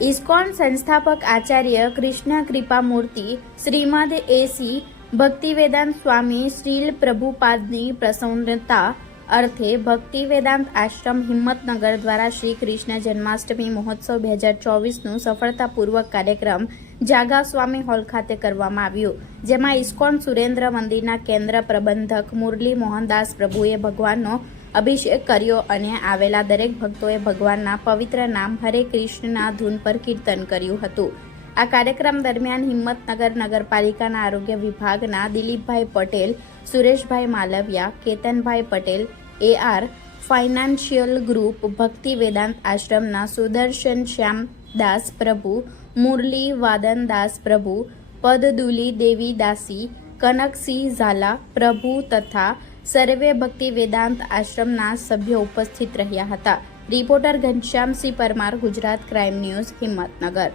ISKCON સંસ્થાપક Acharya Krishna કૃપામૂર્તિ Shrimad એસી ભક્તિવેદાંત સ્વામી શ્રીલ પ્રભુપાદની પ્રસન્નતા અર્થે ભક્તિવેદાંત આશ્રમ હિંમતનગર દ્વારા શ્રી કૃષ્ણ જન્માષ્ટમી મહોત્સવ 2024નું સફળતાપૂર્વક કાર્યક્રમ જાગા સ્વામી હોલ ખાતે કરવામાં આવ્યું, જેમાં ઇસ્કોન સુરેન્દ્ર મંદિરના કેન્દ્ર પ્રબંધક મુરલી મોહનદાસ પ્રભુએ ભગવાનનો અભિષેક કર્યો અને આવેલા દરેક ભક્તોએ ભગવાનના પવિત્ર નામ હરે કૃષ્ણના ધૂન પર કીર્તન કર્યું હતું। આ કાર્યક્રમ દરમિયાન હિંમતનગર નગરપાલિકાના આરોગ્ય વિભાગના દિલીપભાઈ પટેલ, સુરેશભાઈ માલવિયા, કેતનભાઈ પટેલ, AR ફાઇનાન્શિયલ ગ્રુપ, ભક્તિ વેદાંત આશ્રમના સુદર્શન શ્યામ દાસ પ્રભુ, મુરલી વાદન દાસ પ્રભુ, પદદુલી દેવી દાસી, કનકસિંહ ઝાલા પ્રભુ તથા સર્વે ભક્તિ વેદાંત આશ્રમના સભ્યો ઉપસ્થિત રહ્યા હતા। Reporter Ghanshyamsinh Parmar, Gujarat crime news, Himmatnagar.